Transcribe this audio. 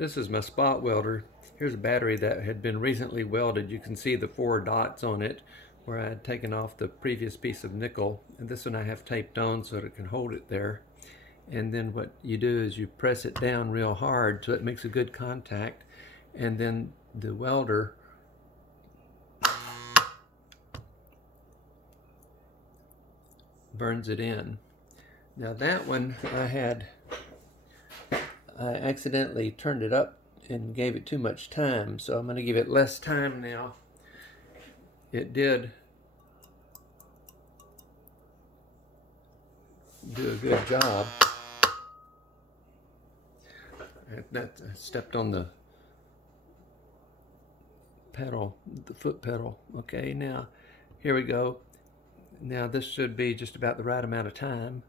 This is my spot welder. Here's a battery that had been recently welded. You can see the 4 dots on it where I had taken off the previous piece of nickel. And this one I have taped on so that it can hold it there. And then what you do is you press it down real hard so it makes a good contact. And then the welder burns it in. Now that one I accidentally turned it up and gave it too much time, so I'm going to give it less time now. It did do a good job. I stepped on the pedal, the foot pedal. Okay, now here we go. Now this should be just about the right amount of time.